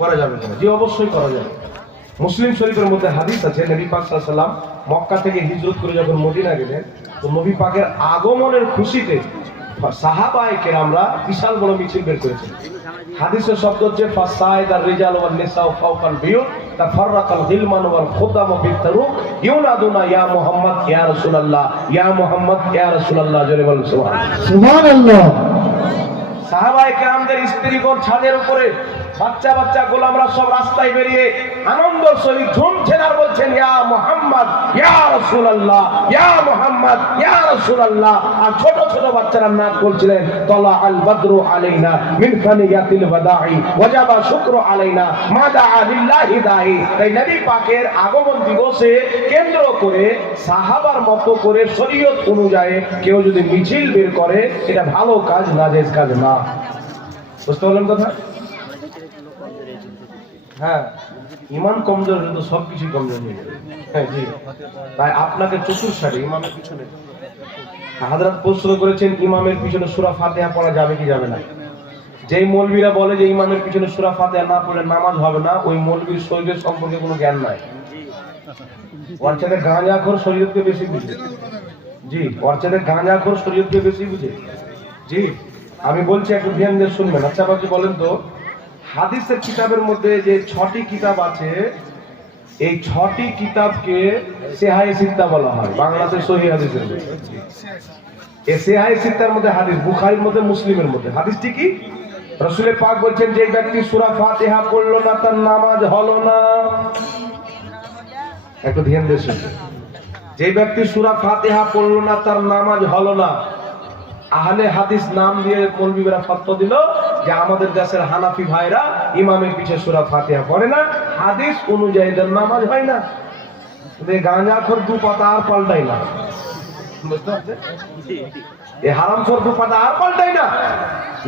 করা যাবে না? জি অবশ্যই করা যাবে। মুসলিম শরীফের মধ্যে হাদিস আছে, নবী পাক সাল্লাল্লাহু আলাইহি ওয়াসাল্লাম মক্কা থেকে হিজরত করে যখন মদিনা গেলেন, তো নবী পাকের আগমনের খুশিতে সাহাবায়ে কেরামরা বিশাল বড় মিছিল বের করেছেন। হাদিসের শব্দ হচ্ছে ফাসাইদার রিজাল ওয়ান নিসাউ ফাওকাল বিয়ুত তাফাররাকাল গিলমান ওয়াল খুদাম বিতারুক ইউনাদুনা ইয়া মুহাম্মদ ইয়া রাসূলুল্লাহ ইয়া মুহাম্মদ ইয়া রাসূলুল্লাহ জোরে বলেন সুবহানাল্লাহ সুবহানাল্লাহ। সাহাবায়ে কেরামদের স্ত্রীগণ ছাদের উপরে, বাচ্চা বাচ্চা গোলামরা সব রাস্তায় বেরিয়ে আনন্দ সহিত ঝুমছেন আর বলছেন ইয়া মুহাম্মদ ইয়া রাসূলুল্লাহ ইয়া মুহাম্মদ ইয়া রাসূলুল্লাহ। আর ছোট ছোট বাচ্চারা নাচ বলছিলেন তালা আল বদরু আলাইনা মিন ফানিয়াতিল বাদাই ওয়াজাবা শুকরু আলাইনা মাদা লিল্লাহি দাই। তাই নবী পাকের আগমন দিবসে কেন্দ্র করে সাহাবার মতো করে শরীয়ত অনুযায়ী কেউ যদি মিছিল বের করে, এটা ভালো কাজ, নাজেজ কাজ না। বুঝতে পারলেন কথা? হ্যাঁ, ইমান কমজোর হলে তো সবকিছু কমজোর হয়ে যাবে। হ্যাঁ জি, তাই আপনাকে চতুর্সারি ইমামের পিছনে হযরত প্রশ্ন করেছেন ইমামের পিছনে সূরা ফাতিহা পড়া যাবে কি যাবে না। যেই মৌলবীরা বলে যে ইমামের পিছনে সূরা ফাতিহা না পড়লে নামাজ হবে না, ওই মৌলবীর শরীরের সম্পর্কে কোনো জ্ঞান নাই। ওর চাইতে গাঁজাখোর শরীয়তকে বেশি বুঝে। জি, ওর চাইতে গাঁজাখোর শরীয়তকে বেশি বুঝে। জি, আমি বলছি একটু ধ্যান দিয়ে শুনবেন। আচ্ছা বাকি বলেন তো, হাদিসের কিতাবের মধ্যে যে 6টি কিতাব আছে, এই 6টি কিতাবকে সেহায়ে সিত্তা বলা হয়। বাংলাতে সহিহ হাদিসের মধ্যে এই সেহায়ে সিত্তার মধ্যে হাদিস, বুখারীর মধ্যে, মুসলিমের মধ্যে। হাদিসটি কি? রাসূল পাক বলেছেন যে ব্যক্তি সূরা ফাতিহা পড়লো না তার নামাজ হলো না। একটু ধ্যান দিয়ে শুনবেন। যে ব্যক্তি সূরা ফাতিহা পড়লো না তার নামাজ হলো না। আহলে হাদিস নাম দিয়ে মৌলবীরা ফতোয়া দিল যে আমাদের দেশের হানাফি ভাইরা ইমামের পিছে সূরা ফাতিহা পড়ে না, হাদিস অনুযায়ী এদের নামাজ হয় না। গাঁজাখোর দু পাতা আর পাল্টাই না। বুঝতে পারছেন? এই হারামখোর দু পাতা আর পাল্টাই না।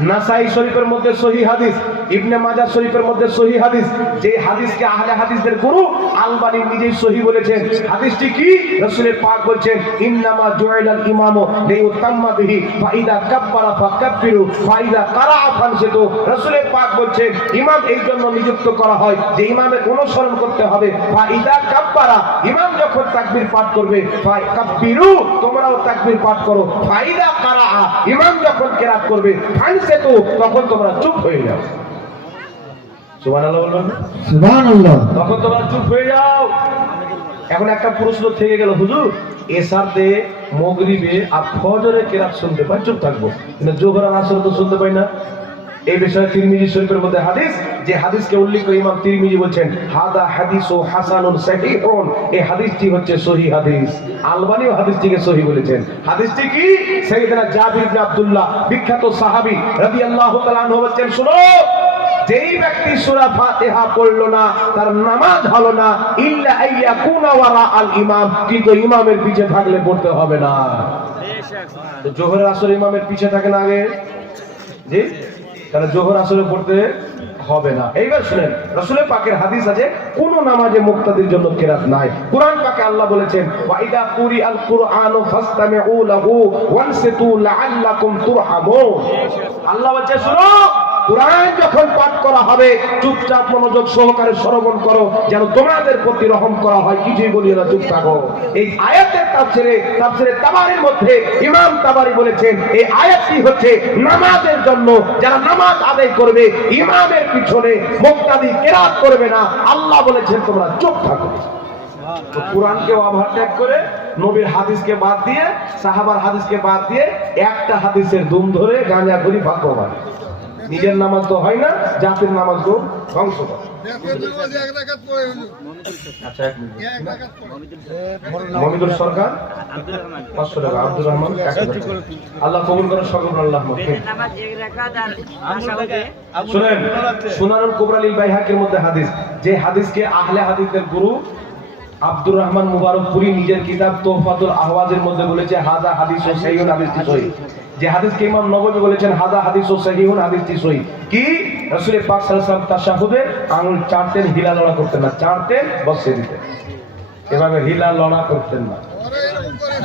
নাসাই শরীফের মধ্যে সহিহ হাদিস, ইবনে মাজাহ শরীফের মধ্যে সহিহ হাদিস, যে হাদিসকে আহলে হাদিসদের গুরু আলবানী নিজেই সহিহ বলেছেন। হাদিসটি কি? রাসূল পাক বলেন ইন্নামা জুইলাল ইমামু লিউতাম্মা বিহি ফাইদা কাব্বারা ফাকাব্বিরু ফাইদা কারা ফানসিতু। রাসূল পাক বলেন ইমাম এই জন্য নিযুক্ত করা হয় যে ইমামের অনুসরণ করতে হবে। ফাইদা কাব্বারা, ইমাম যখন তাকবীর পাঠ করবে, ফাকাব্বিরু, তোমরাও তাকবীর পাঠ করো। ফাইদা কারা, ইমাম যখন কিরাত করবে, ফানসিতু, তখন তোমরা চুপ হয়ে যাও। সুবহানাল্লাহ বলুন। সুবহানাল্লাহ। তখন তোমরা চুপ হয়ে যাও। এখন একটা প্রশ্ন থেকে গেল, হুজুর এশারতে, মাগরিবে আর ফজরে কিরাত শুনতে পাই, চুপ থাকবো, কিন্তু যোহর আর আসর তো শুনতে পাই না। এই বিষয়ে তিরমিজি শরীফের মধ্যে হাদিস, যে হাদিসকে উল্লেখ করে ইমাম তিরমিজি বলেন হাদা হাদিসু হাসানুন সহিহুন, এই হাদিসটি হচ্ছে সহিহ হাদিস। আলবানীও হাদিসটিকে সহিহ বলেছেন। হাদিসটি কি? সাইয়েদনা জাবির ইবনে আব্দুল্লাহ বিখ্যাত সাহাবী রাদিয়াল্লাহু তাআলা আনহু বলেন, শুনো, যেই ব্যক্তি সূরা ফাতিহা পড়লো না তার নামাজ হলো না, ইল্লা আইয়াকুনা ওয়ারা আল ইমাম, কিন্তু ইমামের পিছে থাকলে পড়তে হবে না। তো যোহর আসর ইমামের পিছে থাকে না আগে? জি, তাহলে যোহর আসরে পড়তে হবে না। এইবার শুনেন, রাসূল পাকের হাদিস আছে কোন নামাজে মুক্তাদির জন্য কিরাত নাই। কুরআন পাকে আল্লাহ বলেছেন ওয়াইদা কুরিআল কুরআনু ফাসতামিউ লাহু ওয়ানসিতু লাআল্লাকুম তুরহামুন। আল্লাহ বলছে শুনো, কুরআন যখন পাঠ করা হবে চুপচাপ মনোযোগ সহকারে শ্রবণ করো, যেন তোমাদের প্রতি রহম করা হয়। কিছুই বলিও না, চুপ থাকো। এই আয়াতের তাফসীরে তাবারীর মধ্যে ইমাম তাবারী বলেছেন এই আয়াতটি হচ্ছে নামাজের জন্য, যারা নামাজ আদায় করবে ইমামের পিছনে মুক্তাদি কিরাত করবে না। আল্লাহ বলেছেন তোমরা চুপ থাকো। তো কুরআনকে ওভারটেক করে, নবীর হাদিসকে বাদ দিয়ে, সাহাবার হাদিসকে বাদ দিয়ে একটা হাদিসের দুম ধরে গাঁজাখুরি ভাগ্যবান। নিজের নামাজ তো হয় না, জাতির নামাজ তো ধ্বংস করে। আচ্ছা, মমিদুল সরকার 500 টাকা, আব্দুর রহমান 1000 টাকা। আল্লাহ কবুল করেন সকল। আল্লাহ শুনেন, সুনানুল কুবরা লিল বাইহাকির মধ্যে হাদিস, যে হাদিসকে আহলে হাদিসদের গুরু আব্দুর রহমান মুবারকপুরি নিজের কিতাব তোহফাতুল আহওয়াজের মধ্যে বলেছে হাযা হাদিসুন সহিহুন, হাদিসটি সহিহ। যে হাদিসকে ইমাম নববী বলেছেন হাযা হাদিসুন সহিহুন, হাদিসটি সহিহ। কি? রাসূল পাক সাল্লাল্লাহু আলাইহি ওয়াসাল্লাম তাশাহুদে আঙ্গুল চাটতেন, হিলা লড়া করতেন না, চাটতেন বসে দিতেন, এভাবে হিলা লড়া করতেন না।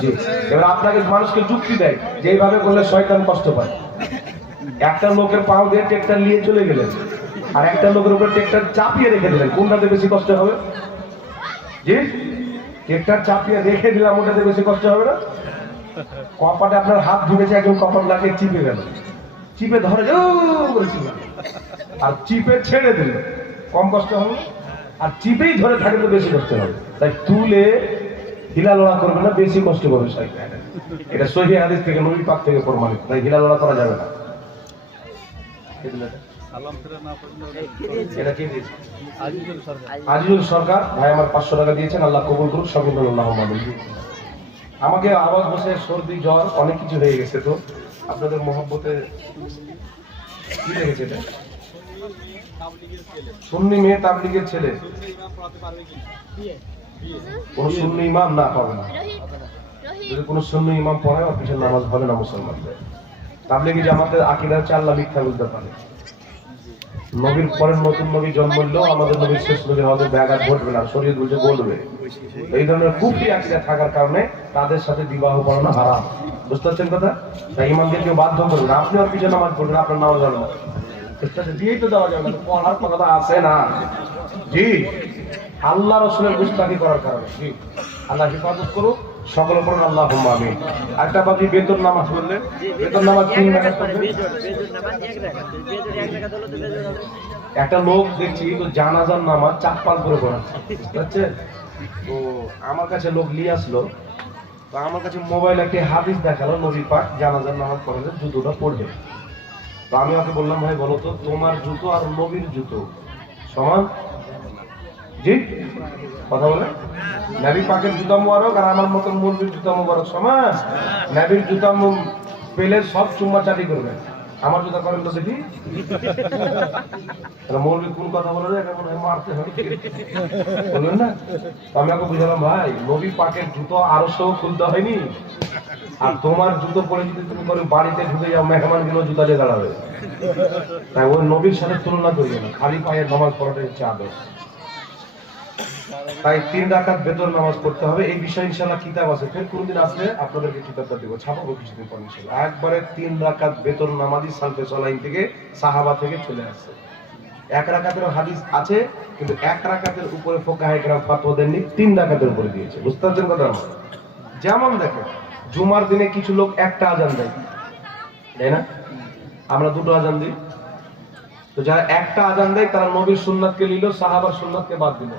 জি, এবার আপনাকে মানুষকে যুক্তি দেয় যে এইভাবে করলে শয়তান কষ্ট পায়। একটা লোকের পাও দিয়ে ট্রেক্টর নিয়ে চলে গেলেন, আর একটা লোকের উপরে ট্রেক্টর চাপিয়ে রেখে দিলেন, কোনটাতে বেশি কষ্ট হবে? জি, ট্রেক্টর চাপিয়ে রেখে দিলাম, ওটাতে বেশি কষ্ট হবে না? কপাটে আপনার হাত ঢুকেছে, একদম কপাট লাগিয়ে চিপে গেল, চিপে ধরে করেছিল, আর চিপে ছেড়ে দিল, কম কষ্ট হবে? আর চিপেই ধরে থাকলে বেশি কষ্ট হবে। তাই তুলে হিলালোড়া করবে না, বেশি কষ্ট করবে। এটা সহিহ হাদিস থেকে, নবী পাক থেকে প্রমাণিত। তাই হিলালোড়া করা যাবে না। আজিজুল সরকার ভাই আমার 500 টাকা দিয়েছেন, আল্লাহ কবুল করুক। আমাকে আওয়াজ বসে সর্দি জ্বর অনেক কিছু হয়ে গেছে, তো আপনাদের মহব্বতে কি লেগেছে? এটা সুন্নি মেয়ে তাবলীগের ছেলে, কোন সুন্নি ইমাম না পাবে না। যদি কোন সুন্নি ইমাম পড়ায় ওর পিছনে নামাজ হবে না মুসলমানদের। তাবলীগী জামাতের আকীদা হচ্ছে আল্লাহ মিথ্যা বলতে পারে। নবীর পরের নতুন নবী জন্ম হলেও আমাদের নবীর শেষ নবীর আমাদের ব্যাঘাত ঘটবে না, শরীয়ত বলছে বলবে। এই ধরনের কুফরি আকীদা থাকার কারণে তাদের সাথে বিবাহ পড়ানো হারাম। বুঝতে পারছেন কথা? তাই ইমামদেরকে বাধ্য করবেন, আপনি ওর পিছনে নামাজ পড়বেন, আপনার নামাজ হবে না। দিয়েই তো দেওয়া যাবে না, পড়ার কথা আছে না। জি, আল্লাহ রসুলের গুস্তাখি করার কারণে। জি, আল্লাহ হেফাজত করুক, সকল পড়ুন আল্লাহুম্মা আমিন। একটা বাকি বেতন নামাজ বললেন, বেতন নামাজ 3 রাকাত পড়বেন। একটা লোক দেখছি তো জানাজার নামাজ 4-5 করে পড়াচ্ছে, বুঝতে পারছেন? তো আমার কাছে লোক নিয়ে আসলো, তো আমার কাছে মোবাইল একটি হাদিস দেখালো, নবী পাক জানাজার নামাজ পড়লে জুতোটা পড়বে। তো আমি ওকে বললাম, ভাই বলো তো তোমার জুতো আর নবীর জুতো সমান? জি, কথা বলে নবী পাকের জুতা মোবারক আর আমার মতন মৌলবীর জুতা মোবারক সমান? নবীর জুতা পেলে সব চুম্মা চাটি করবেন, আমার জুতা করেন তো দেখি। মৌলবী কোন কথা বলে এটা মনে হয় মারতে হবে, বলবেন না? আমি ওকে বুঝালাম, ভাই নবী পাকের জুতো আরো সহ খুলতে হয়নি, আর তোমার জুতো পরে যদি তুমি করে বাড়িতে ঢুকে যাও, মেহমান গুলো জুতা দিয়ে দাঁড়াবে। তাই ওই নবীর সাথে তুলনা করিও না, খালি পায়ে নামাজ পড়াটা হচ্ছে আদর্শ। তাই 3 রাকাত বেতন নামাজ পড়তে হবে। এই বিষয়ে ইনশাআল্লাহ কিতাব আছে, ফের কোনদিন আসলে আপনাদেরকে কিতাবটা দেবো, ছাপাবো কিছুদিন পর ইনশাআল্লাহ। একবারে 3 রাকাত বেতন নামাজি সালফে সালাইন থেকে, সাহাবা থেকে চলে আসছে। 1 রাকাতের হাদিস আছে, কিন্তু 1 রাকাতের উপরে ফুকাহায়ে কেরাম ফতোয়া দেননি, 3 রাকাতের উপরে দিয়েছে। বুঝতে পারছেন কথা? যেমন দেখেন, জুমার দিনে কিছু লোক একটা আজান দেয়, তাই না? আমরা 2টো আজান দিই। তো যারা একটা আজান দেয় তারা নবীর সুন্নাতকে নিল, সাহাবার সুন্নাতকে বাদ দিল।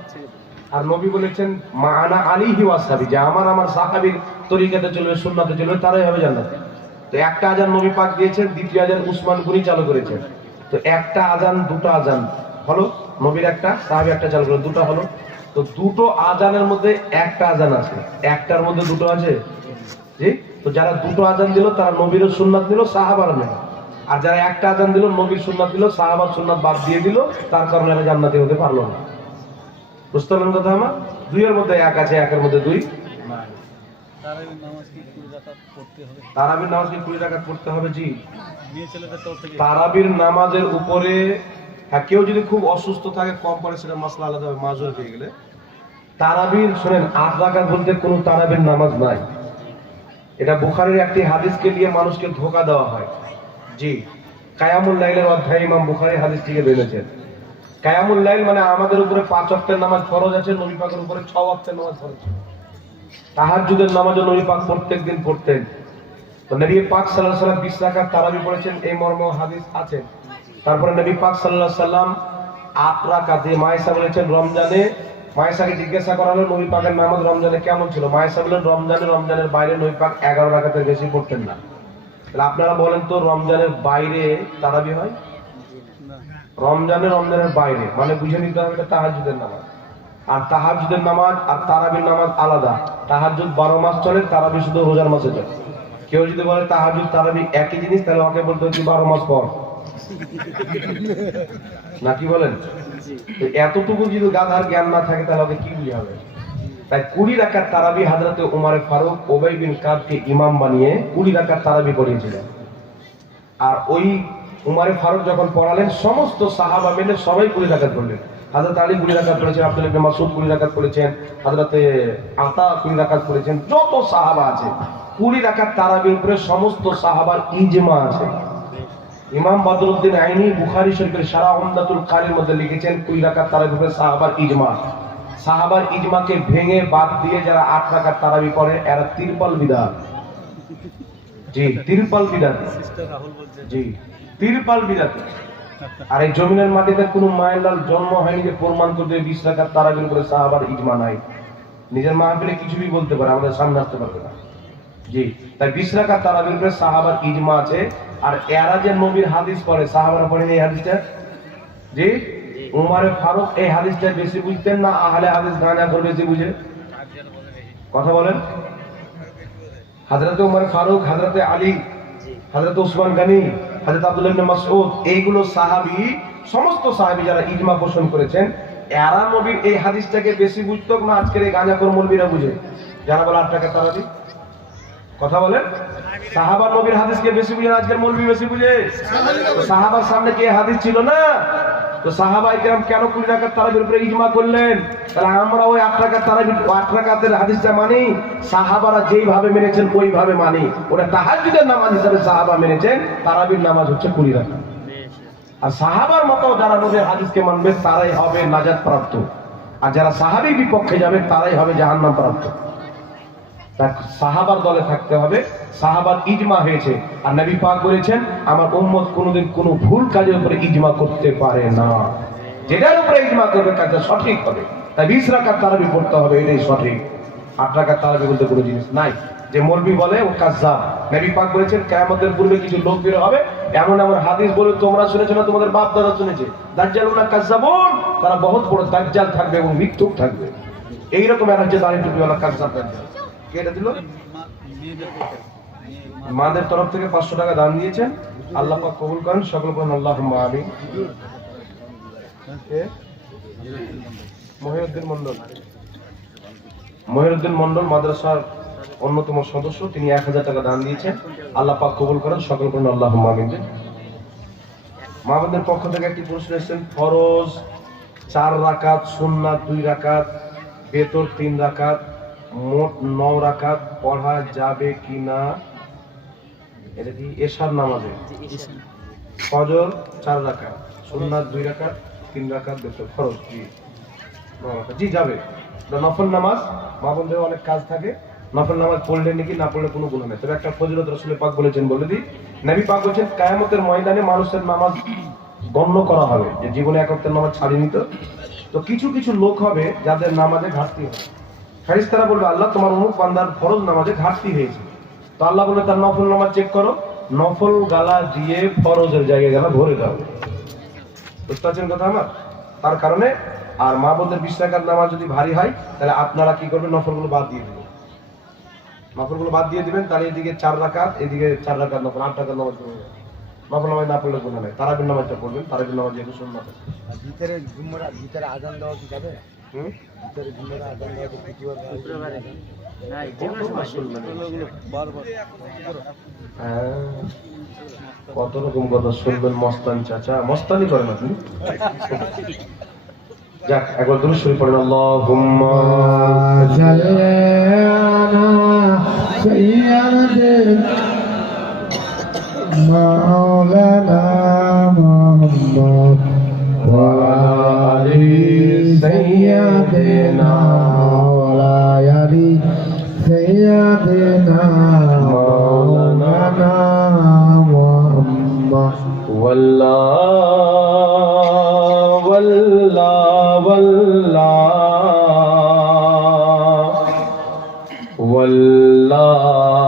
আর নবী বলেছেন মাআনা আলাইহি ওয়াসহাবি, যে আমার সাহাবীর তরিকাতে চলবে, সুন্নাতে চলবে, তারাই হবে জান্নাতি। তো একটা আজান নবী পাক দিয়েছেন, দ্বিতীয় আজান উসমান গনি চালু করেছেন। তো একটা আজান 2টো আজান হলো, নবীর একটা, সাহাবী একটা চালু করে, 2টা হলো। তো 2টো আজানের মধ্যে একটা আজান আছে, একটার মধ্যে 2টো আছে। জি, তো যারা 2টো আজান দিল তারা নবীর সুন্নাত দিল, সাহাবার নেই। আর যারা একটা আজান দিল, নবীর সুন্নাত দিল, সাহাবার সুন্নাত বাদ দিয়ে দিল, তার কারণে এরা জান্নাতি হতে পারলো না। বুঝতে পারলেন কথা আমার? 2-এর মধ্যে 1 আছে, 1-এর মধ্যে 2। তারাবির নামাজ কি 20 রাকাত পড়তে হবে? জি, তারাবির নামাজের উপরে হ্যাঁ, কেউ যদি খুব অসুস্থ থাকে, কম পড়ে, সেটা মাসলা আলাদা হবে, মাজুর হয়ে গেলে। তারাবির শোনেন, 8 রাকাত বলতে কোনো তারাবির নামাজ নাই। এটা বুখারীর একটি হাদিসকে নিয়ে মানুষকে ধোঁকা দেওয়া হয়। জি, কায়ামুল লাইলের অধ্যায়ে ইমাম বুখারী হাদিসটিকে বলেছেন। কায়ামুল লাইল মানে আমাদের উপরে 5 ওয়াক্তের নামাজ ফরজ আছে, নবী পাকের উপরে 6 ওয়াক্তের নামাজ ফরজ। তাহাজ্জুদের নামাজও নবী পাক প্রত্যেকদিন পড়তেন। তো নবী পাক সাল্লাল্লাহু আলাইহি ওয়াসাল্লাম 20 রাকাত তারাবি পড়েছেন, এই মর্ম হাদিস আছে। তারপরে নবী পাক সাল্লাল্লাহু আলাইহি ওয়াসাল্লাম 8 রাকাত, মায়েশা বলেছেন রমজানে, মায়েশাকে জিজ্ঞাসা করা হলো নবী পাকের নামাজ রমজানে কেমন ছিল। মায়েশা বলেন রমজানের বাইরে নবী পাক 11 রাকাতের বেশি পড়তেন না। তাহলে আপনারা বলেন তো, রমজানের বাইরে তারাবি হয়? রমজানের বাইরে মানে বুঝে নিতে হবে এটা তাহাজ্জুদের নামাজ। আর তাহাজ্জুদের নামাজ আর তারাবির নামাজ আলাদা। তাহাজ্জুদ 12 মাস চলে, তারাবি শুধু রোজার মাসে চলে। কেউ যদি বলে তাহাজ্জুদ তারাবি একই জিনিস, তাহলে ওকে বলতে হচ্ছে 12 মাস পর। নাকি বলেন? এতটুকু যদি গাধার জ্ঞান না থাকে, তাহলে ওকে কি বুঝে হবে? তাই 20 রাকাত তারাবি হযরতে উমর ফারুক উবাই বিন কাবকে ইমাম বানিয়ে 20 রাকাত তারাবি পড়িয়েছিলেন। আর ওই উমর ফারুক যখন পড়ালেন, সমস্ত সাহাবা মিলে সবাই 20 রাকাত পড়লেন। হযরত আলী 20 রাকাত পড়েছেন, আব্দুল্লাহ ইবনে মাসউদ 20 রাকাত পড়েছেন, হযরতে আতা 20 রাকাত পড়েছেন। যত সাহাবা আছে 20 রাকাত তারাবির উপরে সমস্ত সাহাবার ইজমা আছে। ইমাম বদরুদ্দিন আইনি বুখারী শরীফের শারা উমদাতুল কারির মধ্যে লিখেছেন 20 রাকাত তারাবির সাহাবার ইজমা। সাহাবার ইজমাকে ভেঙে বাদ দিয়ে যারা 8 রাকাত তারাবি পড়ে এরা তিরপাল বিদআত। জি, তিরপাল বিদআত। জি, তিরপাল বিদআত। আর এই জমিনের মাটিতে কোনো মায়ের জন্ম হয়নি যে প্রমাণ করতে 20 রাকাত তারাবির উপরে সাহাবার ইজমা নাই। নিজের মাহফিলে কিছুই বলতে পারে, আমাদের সামনে আসতে পারবে না। জি, তাই 20 রাকাত তারাবির উপরে সাহাবার ইজমা আছে। আর এরা যে নবীর হাদিস পড়ে, সাহাবারা পড়েন এই হাদিসটা। জি, উমারে ফারুক এই হাদিসটা বেশি বুঝতেন না আহলে হাদিস গাঁজা করে বেশি বুঝে? কথা বলেন। হযরতে উমর ফারুক, হযরতে আলী, হযরতে উসমান গনি, হযরত আব্দুল্লাহ ইবনে মাসউদ, এইগুলো সাহাবী, সমস্ত সাহাবী যারা ইজমা পোষণ করেছেন, এরা নবীর এই হাদিসটাকে বেশি বুঝতো না আজকের এই গাঁজাখোর মৌলবীরা বুঝে যারা বলে 8 টাকা তারাবি? কথা বলেন। সাহাবা নবীর হাদিসকে বেশি বুঝে আজকের মৌলবী বেশি বুঝে? সাহাবার সামনে কি হাদিস ছিল না? তো সাহাবায়ে কেরাম কেন 20 রাকাত তারাবির উপরে ইজমা করলেন? তাহলে আমরা ওই 8 রাকাত তারাবি 8 রাকাতের হাদিসটা মানি, সাহাবারা যেইভাবে মেনেছেন ওইভাবে মানি। ওরা তাহাজ্জুদের নামাজ হিসাবে সাহাবা মেনেছেন, তারাবির নামাজ হচ্ছে 20 রাকাত। আর সাহাবার মতো যারা নবীর হাদিসকে মানবে তারাই হবে নাজাত প্রাপ্ত, আর যারা সাহাবীর বিপক্ষে যাবে তারাই হবে জাহান্নাম প্রাপ্ত। সাহাবার দলে থাকতে হবে, সাহাবার ইজমা হয়েছে। আর নবী পাক বলেছেন আমার উম্মত কোনোদিন কোনো ভুল কাজের উপরে ইজমা করতে পারে না, যেটার উপরে ইজমা করবে কাজটা সঠিক হবে। তাই 20 রাকাত তারাবি পড়তে হবে, এটাই সঠিক। 8 রাকাত তারাবি বলতে কোনো জিনিস নাই। যে মৌলবী বলে ও কাজ্জাব। নবী পাক বলেছেন কিয়ামতের পূর্বে কিছু লোক বের হবে, এমন এমন হাদিস বলে তোমরা শুনেছো না, তোমাদের বাপ দাদা শুনেছে, দাজ্জালুনা কাজ্জাবুন, তারা বহুত বড় দাজ্জাল থাকবে এবং মিথ্যুক থাকবে। এইরকম এরা যে দাঁড়িয়ে টুপিওয়ালা কাজ্জাব দাজ্জাল। কে এটা দিল? মাদের তরফ থেকে 500 টাকা দান দিয়েছেন, আল্লাহ পাক কবুল করেন, সকল বলেন আল্লাহুম্মা আমিন। মহিউদ্দিন মন্ডল, মহিউদ্দিন মন্ডল মাদ্রাসার অন্যতম সদস্য, তিনি 1000 টাকা দান দিয়েছেন, আল্লাহ পাক কবুল করেন, সকল বলেন আল্লাহুম্মা আমিন। মা বোনদের পক্ষ থেকে একটি প্রশ্ন এসেছেন, ফরজ 4 রাকাত, সুন্নাত 2 রাকাত, বেতর 3 রাকাত, মোট 9 রাকাত পড়া যাবে কিনা? এটা কি এশার নামাজে? ফজর 4 রাকাত, সুন্নাত 2 রাকাত, 3 রাকাত বেতর, ফরজ কি 9 রাকাত? জি যাবে। নফল নামাজ, মা বোনদের অনেক কাজ থাকে, নফল নামাজ পড়লে নাকি না পড়লে কোনো গুনাহ নেই। তবে একটা ফজিলত রাসূল পাক বলেছেন, বলে দিই, নবী পাক বলেছেন কিয়ামতের ময়দানে মানুষের নামাজ গণ্য করা হবে, যে জীবনে এক ওয়াক্তের নামাজ ছাড়েনি। তো কিছু কিছু লোক হবে যাদের নামাজে ঘাটতি হবে। ফেরেশতারা বলবে আল্লাহ তোমার অমুক বান্দার ফরজ নামাজে ঘাটতি হয়েছে। তো আল্লাহ বলে তার নফল নামাজ চেক করো, নফল গালা দিয়ে ফরজের জায়গায় গালা ভরে দাও। বুঝতে পারছেন কথা আমার? তার কারণে আর মা বোনদের 20 রাকাত নামাজ যদি ভারী হয়, তাহলে আপনারা কি করবেন? নফলগুলো বাদ দিয়ে দিবেন, নফলগুলো বাদ দিয়ে দিবেন। তাহলে এদিকে 4 রাকাত, এদিকে 4 রাকাত নফল, 8 রাকাত নামাজ পড়বেন। নফল নামাজ না পড়লে গুনাহ নেই। তারাবির নামাজটা পড়বেন, তারাবির নামাজ যেহেতু সুন্নাত। ভিতরে জুম্মার ভিতরে আযান দেওয়া কি যাবে? ভিতরে জুম্মার আযান দেওয়া কি প্রতিবার শুক্রবারে? না, কত রকম কথা শুনবেন মস্তান চাচা, মস্তানি করেন আপনি। যাক, একবার দুরূদ শরীফ পড়েন, আল্লাহুম্মা সাল্লি আলা সাইয়্যিদিনা মাওলানা মুহাম্মদ ওয়া আলি সাইয়্যিদিনা ওয়া আলি সাইয়্যিদিনা মাওলানা মুহাম্মদ ওয়াল্লাহ ওয়াল্লাহ ওয়াল্লাহ ওয়াল্লাহ